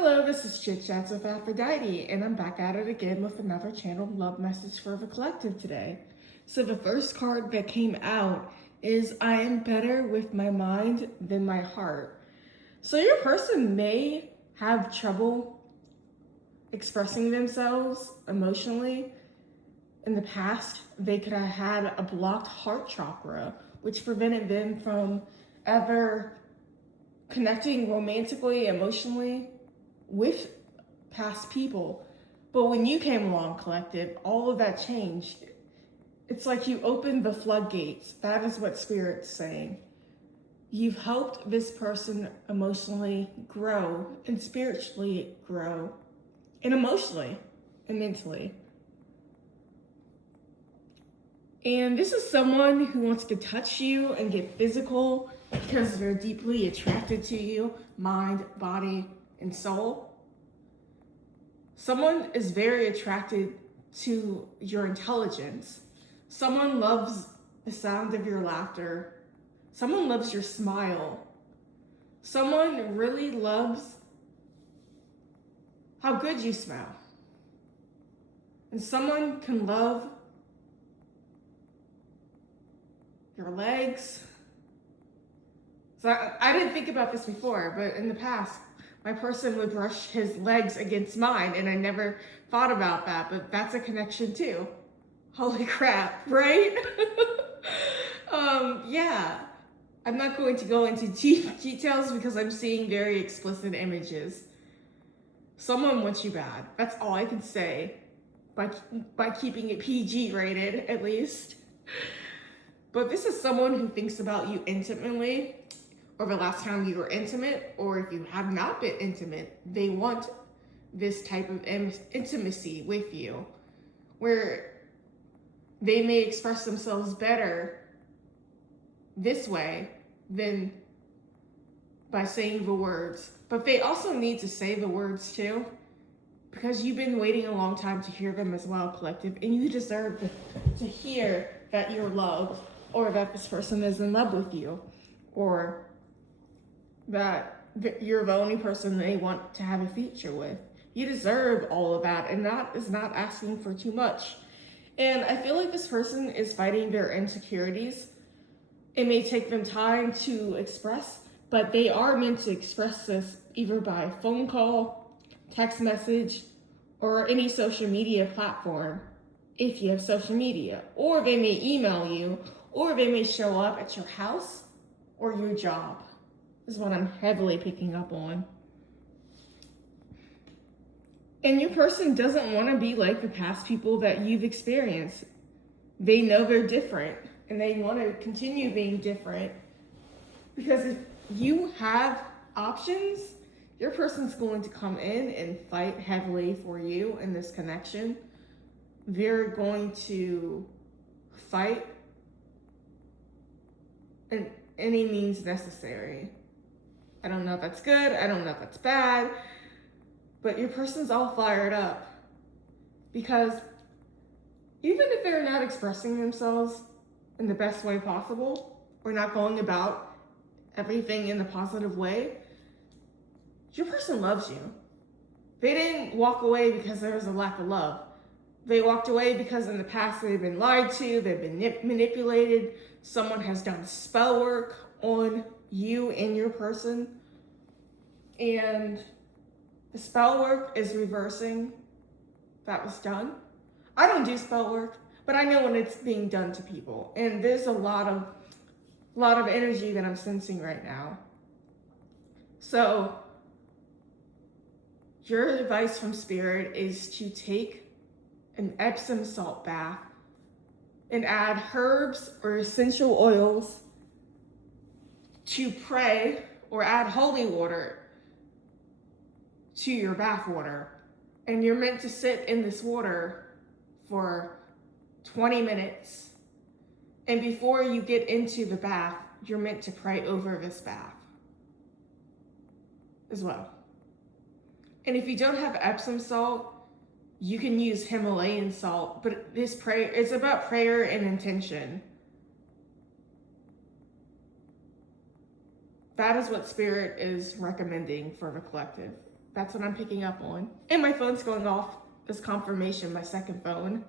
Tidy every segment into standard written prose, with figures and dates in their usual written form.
Hello, this is Chit Chats with Aphrodite, and I'm back at it again with another channel love message for the collective today. So the first card that came out is I am better with my mind than my heart. So your person may have trouble expressing themselves emotionally. In the past, they could have had a blocked heart chakra, which prevented them from ever connecting romantically, emotionally with past people. But when you came along, collective, all of that changed. It's like you opened the floodgates. That is what Spirit's saying. You've helped this person emotionally grow and spiritually grow, and emotionally and mentally. And this is someone who wants to touch you and get physical because they're deeply attracted to you, mind, body, and soul. Someone is very attracted to your intelligence. Someone loves the sound of your laughter. Someone loves your smile. Someone really loves how good you smell. And someone can love your legs. So I didn't think about this before, but in the past, my person would brush his legs against mine, and I never thought about that, but that's a connection too. Holy crap, right? Yeah. I'm not going to go into details because I'm seeing very explicit images. Someone wants you bad. That's all I can say by keeping it PG rated, at least. But this is someone who thinks about you intimately, or the last time you were intimate, or if you have not been intimate, they want this type of intimacy with you, where they may express themselves better this way than by saying the words. But they also need to say the words too, because you've been waiting a long time to hear them as well, collective, and you deserve to hear that you're loved, or that this person is in love with you, or that you're the only person they want to have a future with. You deserve all of that, and that is not asking for too much. And I feel like this person is fighting their insecurities. It may take them time to express, but they are meant to express this either by phone call, text message, or any social media platform, if you have social media. Or they may email you, or they may show up at your house or your job, is what I'm heavily picking up on. And your person doesn't want to be like the past people that you've experienced. They know they're different, and they want to continue being different. Because if you have options, your person's going to come in and fight heavily for you in this connection. They're going to fight in any means necessary. I don't know if that's good, I don't know if that's bad, but your person's all fired up. Because even if they're not expressing themselves in the best way possible, or not going about everything in a positive way, your person loves you. They didn't walk away because there was a lack of love. They walked away because in the past they've been lied to, they've been manipulated, someone has done spell work on you and your person, and the spell work is reversing that was done. I don't do spell work, but I know when it's being done to people, and there's a lot of energy that I'm sensing right now. So your advice from Spirit is to take an Epsom salt bath and add herbs or essential oils, to pray, or add holy water to your bath water. And you're meant to sit in this water for 20 minutes. And before you get into the bath, you're meant to pray over this bath as well. And if you don't have Epsom salt, you can use Himalayan salt, but this prayer is about prayer and intention. That is what Spirit is recommending for the collective. That's what I'm picking up on. And my phone's going off as confirmation, my second phone.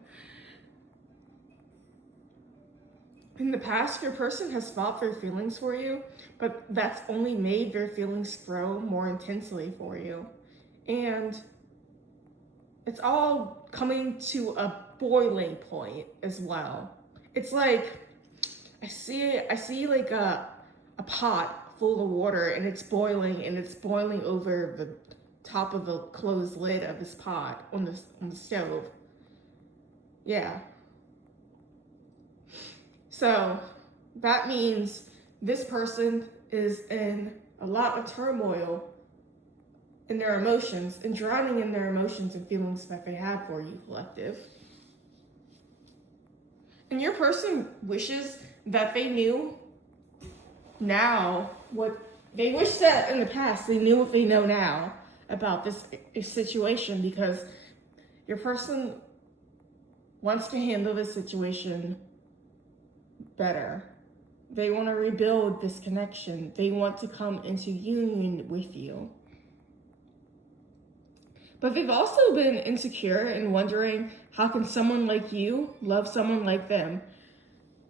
In the past, your person has fought their feelings for you, but that's only made their feelings grow more intensely for you. And it's all coming to a boiling point as well. It's like, I see like a pot full of water, and it's boiling over the top of the closed lid of this pot on the stove. Yeah. So that means this person is in a lot of turmoil in their emotions and drowning in their emotions and feelings that they have for you, collective. And your person wishes that they knew now what they wish that in the past they knew what they know now about this situation, because your person wants to handle this situation better. They want to rebuild this connection. They want to come into union with you. But they've also been insecure and wondering, how can someone like you love someone like them?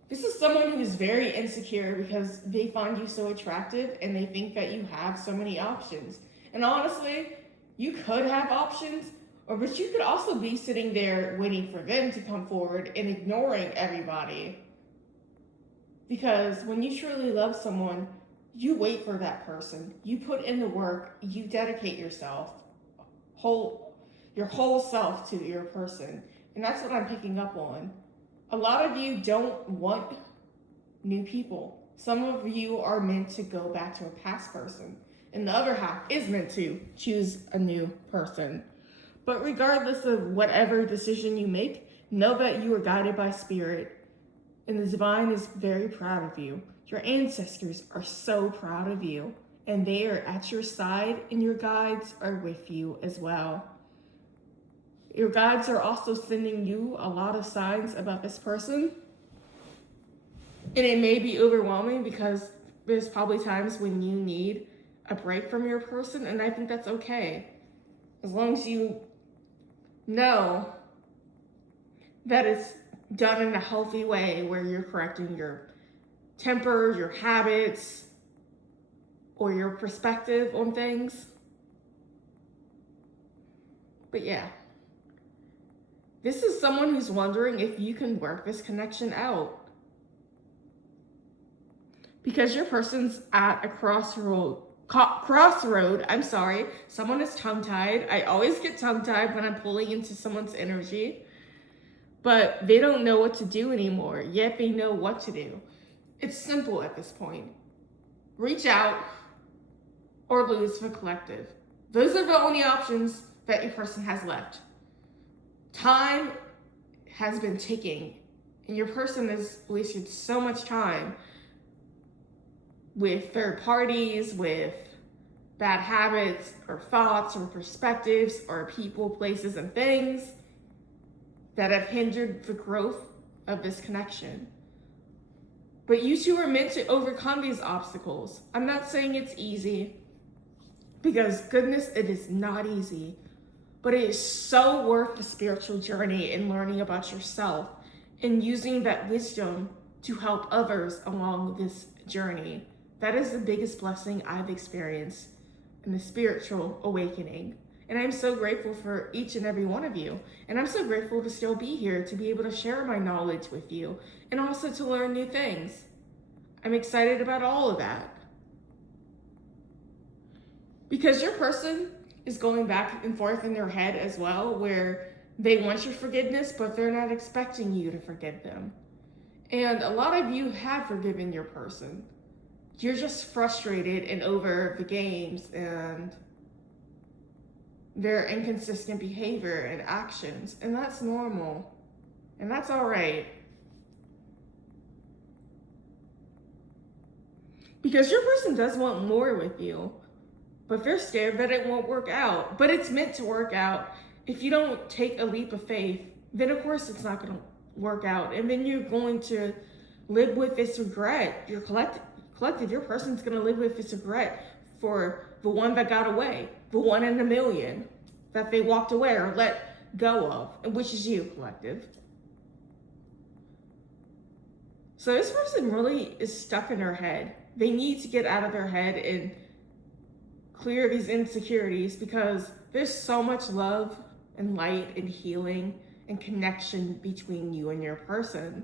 This is someone who's very insecure because they find you so attractive and they think that you have so many options. And honestly, you could have options, but you could also be sitting there waiting for them to come forward and ignoring everybody. Because when you truly love someone, you wait for that person. You put in the work, you dedicate yourself, your whole self to your person. And that's what I'm picking up on. A lot of you don't want new people. Some of you are meant to go back to a past person, and the other half is meant to choose a new person. But regardless of whatever decision you make, know that you are guided by spirit, and the divine is very proud of you. Your ancestors are so proud of you, and they are at your side, and your guides are with you as well. Your guides are also sending you a lot of signs about this person. And it may be overwhelming because there's probably times when you need a break from your person, and I think that's okay. As long as you know that it's done in a healthy way where you're correcting your temper, your habits, or your perspective on things. But yeah. This is someone who's wondering if you can work this connection out. Because your person's at a crossroad. Someone is tongue-tied. I always get tongue-tied when I'm pulling into someone's energy. But they don't know what to do anymore, yet they know what to do. It's simple at this point. Reach out or lose the collective. Those are the only options that your person has left. Time has been ticking, and your person has wasted so much time with third parties, with bad habits or thoughts or perspectives or people, places, and things that have hindered the growth of this connection. But you two are meant to overcome these obstacles. I'm not saying it's easy, because goodness, it is not easy. But it is so worth the spiritual journey and learning about yourself and using that wisdom to help others along this journey. That is the biggest blessing I've experienced in the spiritual awakening. And I'm so grateful for each and every one of you. And I'm so grateful to still be here, to be able to share my knowledge with you and also to learn new things. I'm excited about all of that. Because your person is going back and forth in their head as well, where they want your forgiveness, but they're not expecting you to forgive them. And a lot of you have forgiven your person. You're just frustrated and over the games and their inconsistent behavior and actions. And that's normal. And that's all right. Because your person does want more with you, but they're scared that it won't work out. But it's meant to work out. If you don't take a leap of faith, then of course it's not going to work out. And then you're going to live with this regret. Your collective, your person's going to live with this regret for the one that got away. the one in a million that they walked away or let go of, which is you, collective. So this person really is stuck in their head. They need to get out of their head and clear these insecurities, because there's so much love and light and healing and connection between you and your person.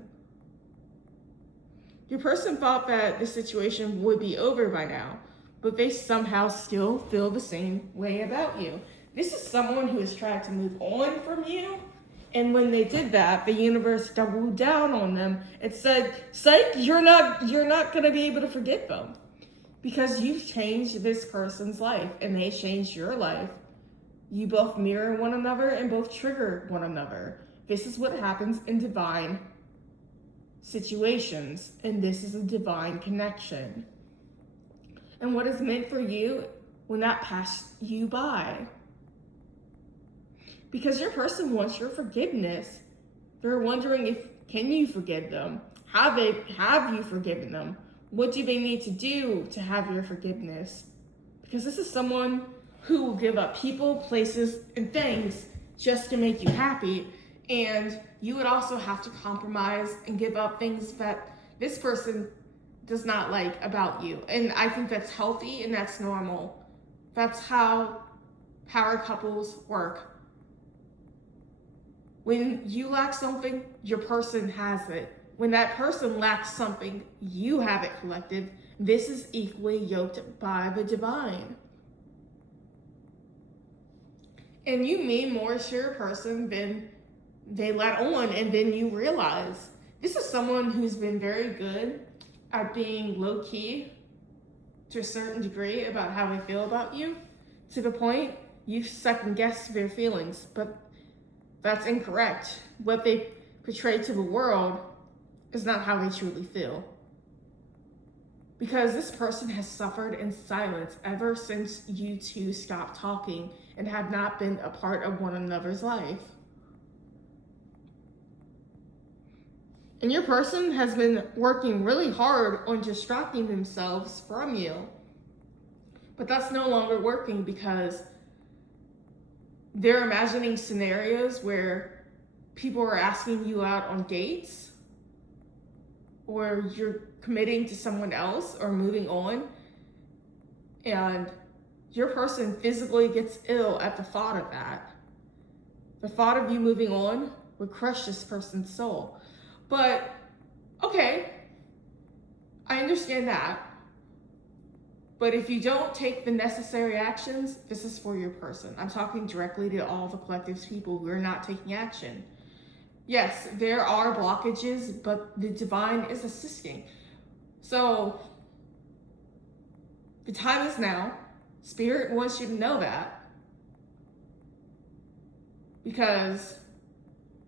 Your person thought that the situation would be over by now, but they somehow still feel the same way about you. This is someone who has tried to move on from you, and when they did that, the universe doubled down on them. It said, psych, you're not gonna be able to forgive them, because you've changed this person's life and they changed your life. You both mirror one another and both trigger one another. This is what happens in divine situations, and this is a divine connection. And what is meant for you will not pass you by. Because your person wants your forgiveness. They're wondering can you forgive them? Have you forgiven them? What do they need to do to have your forgiveness? Because this is someone who will give up people, places, and things just to make you happy. And you would also have to compromise and give up things that this person does not like about you. And I think that's healthy and that's normal. That's how power couples work. When you lack something, your person has it. When that person lacks something, you have it, collective. This is equally yoked by the divine. And you mean more to your person than they let on, and then you realize. This is someone who's been very good at being low-key to a certain degree about how they feel about you, to the point you second-guess their feelings, but that's incorrect. What they portray to the world is not how they truly feel. Because this person has suffered in silence ever since you two stopped talking and have not been a part of one another's life. And your person has been working really hard on distracting themselves from you. But that's no longer working, because they're imagining scenarios where people are asking you out on dates, or you're committing to someone else or moving on, and your person physically gets ill at the thought of that. The thought of you moving on would crush this person's soul. But, okay, I understand that. But if you don't take the necessary actions, this is for your person. I'm talking directly to all the collective's people who are not taking action. Yes, there are blockages, but the divine is assisting. So, the time is now. Spirit wants you to know that. Because,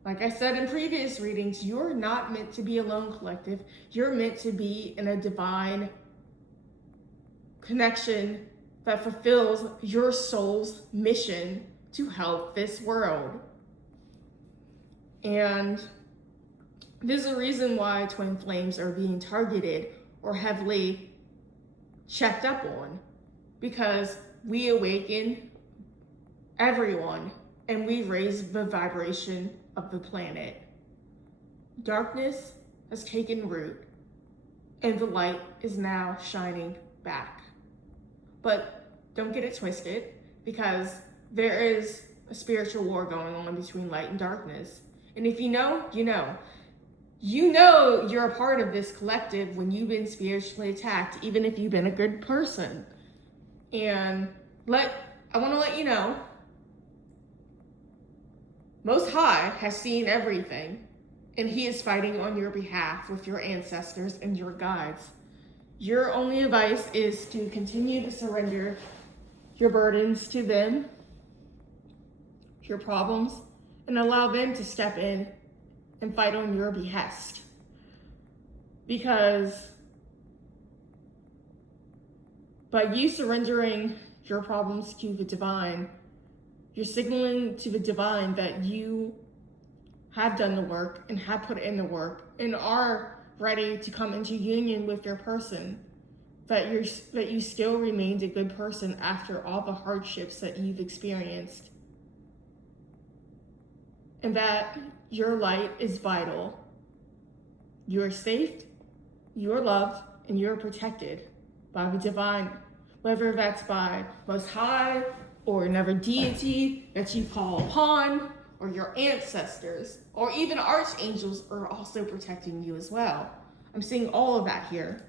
like I said in previous readings, you're not meant to be alone, collective. You're meant to be in a divine connection that fulfills your soul's mission to help this world. And there's a reason why twin flames are being targeted or heavily checked up on, because we awaken everyone and we raise the vibration of the planet. Darkness has taken root and the light is now shining back. But don't get it twisted, because there is a spiritual war going on between light and darkness. And if you know, you know. You know you're a part of this collective when you've been spiritually attacked, even if you've been a good person. And I want to let you know, Most High has seen everything, and he is fighting on your behalf with your ancestors and your guides. Your only advice is to continue to surrender your burdens to them, your problems, and allow them to step in and fight on your behest. Because by you surrendering your problems to the divine, you're signaling to the divine that you have done the work and have put in the work and are ready to come into union with your person. that you still remained a good person after all the hardships that you've experienced. And that your light is vital. You are safe, you are loved, and you are protected by the divine, whether that's by Most High or another deity that you call upon, or your ancestors, or even archangels are also protecting you as well. I'm seeing all of that here.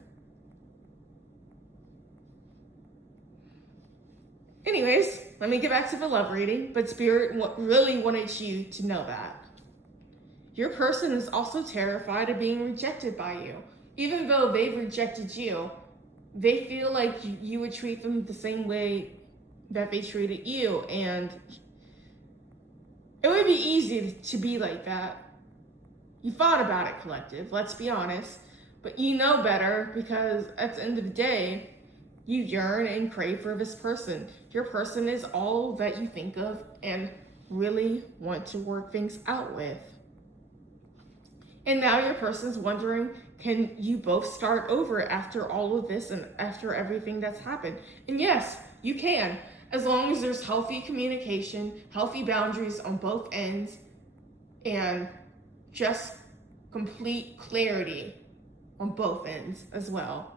Anyways, let me get back to the love reading, but Spirit really wanted you to know that. Your person is also terrified of being rejected by you. Even though they've rejected you, they feel like you would treat them the same way that they treated you, and it would be easy to be like that. You thought about it, collective, let's be honest, but you know better because at the end of the day, you yearn and crave for this person. Your person is all that you think of and really want to work things out with. And now your person's wondering, can you both start over after all of this and after everything that's happened? And yes, you can, as long as there's healthy communication, healthy boundaries on both ends, and just complete clarity on both ends as well.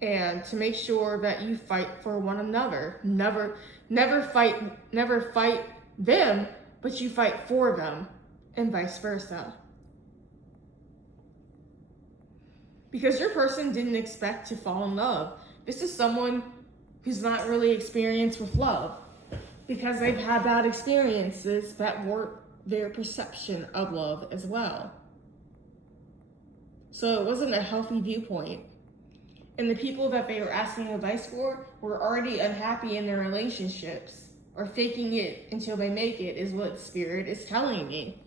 And to make sure that you fight for one another. Never fight them, but you fight for them, and vice versa. Because your person didn't expect to fall in love. This is someone who's not really experienced with love, because they've had bad experiences that warp their perception of love as well. So it wasn't a healthy viewpoint. And the people that they were asking advice for were already unhappy in their relationships, or faking it until they make it, is what Spirit is telling me.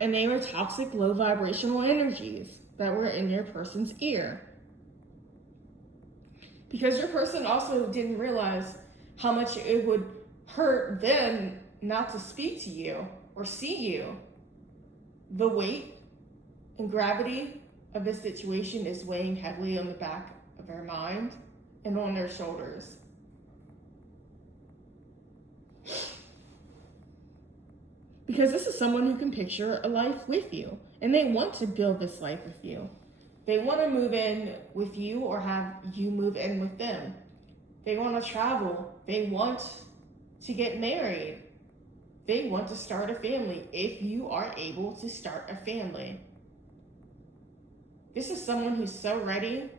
And they were toxic, low vibrational energies that were in your person's ear. Because your person also didn't realize how much it would hurt them not to speak to you or see you. The weight and gravity of this situation is weighing heavily on the back of their mind and on their shoulders. Because this is someone who can picture a life with you, and they want to build this life with you. They want to move in with you or have you move in with them. They want to travel. They want to get married. They want to start a family if you are able to start a family. This is someone who's so ready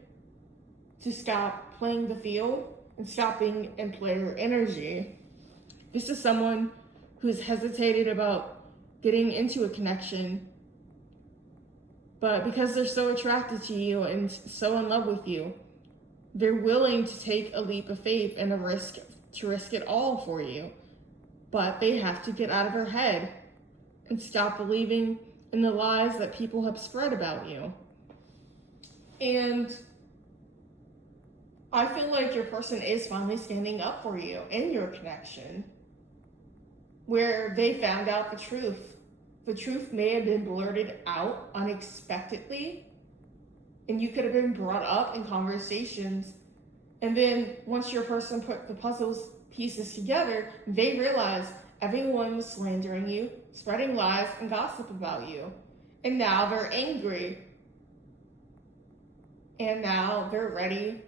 to stop playing the field and stop being in player energy. This is someone who's hesitated about getting into a connection, but because they're so attracted to you and so in love with you, they're willing to take a leap of faith and risk it all for you. But they have to get out of their head and stop believing in the lies that people have spread about you. And I feel like your person is finally standing up for you in your connection, where they found out the truth. The truth may have been blurted out unexpectedly, and you could have been brought up in conversations. And then once your person put the puzzle pieces together, they realized everyone was slandering you, spreading lies and gossip about you. And now they're angry. And now they're ready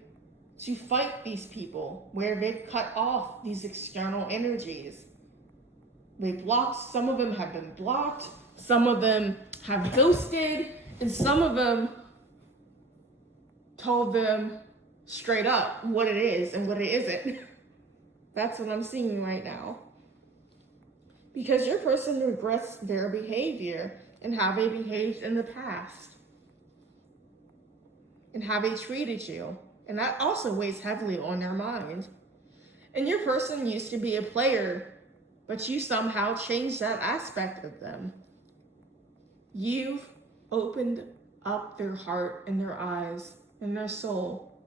to fight these people, where they've cut off these external energies. Some of them have been blocked, some of them have ghosted, and some of them told them straight up what it is and what it isn't. That's what I'm seeing right now. Because your person regrets their behavior and how they behaved in the past and how they treated you. And that also weighs heavily on their mind. And your person used to be a player, but you somehow changed that aspect of them. You've opened up their heart and their eyes and their soul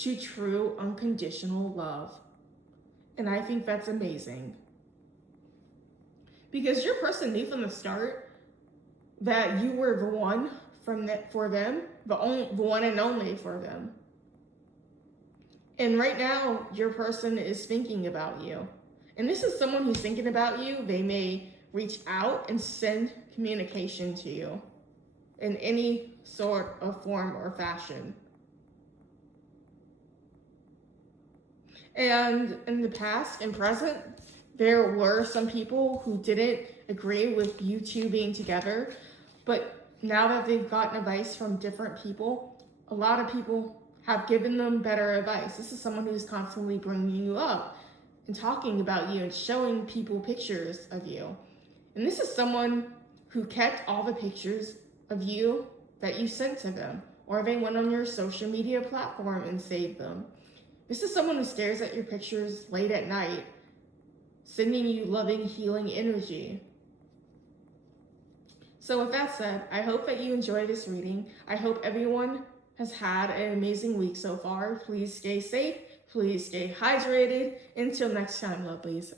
to true unconditional love. And I think that's amazing. Because your person knew from the start that you were the one for them, the one and only for them. And right now, your person is thinking about you. And this is someone who's thinking about you. They may reach out and send communication to you in any sort of form or fashion. And in the past and present, there were some people who didn't agree with you two being together, but now that they've gotten advice from different people, a lot of people have given them better advice. This is someone who's constantly bringing you up and talking about you and showing people pictures of you. And this is someone who kept all the pictures of you that you sent to them, or they went on your social media platform and saved them. This is someone who stares at your pictures late at night, sending you loving, healing energy. So with that said, I hope that you enjoyed this reading. I hope everyone has had an amazing week so far. Please stay safe. Please stay hydrated. Until next time, lovelies.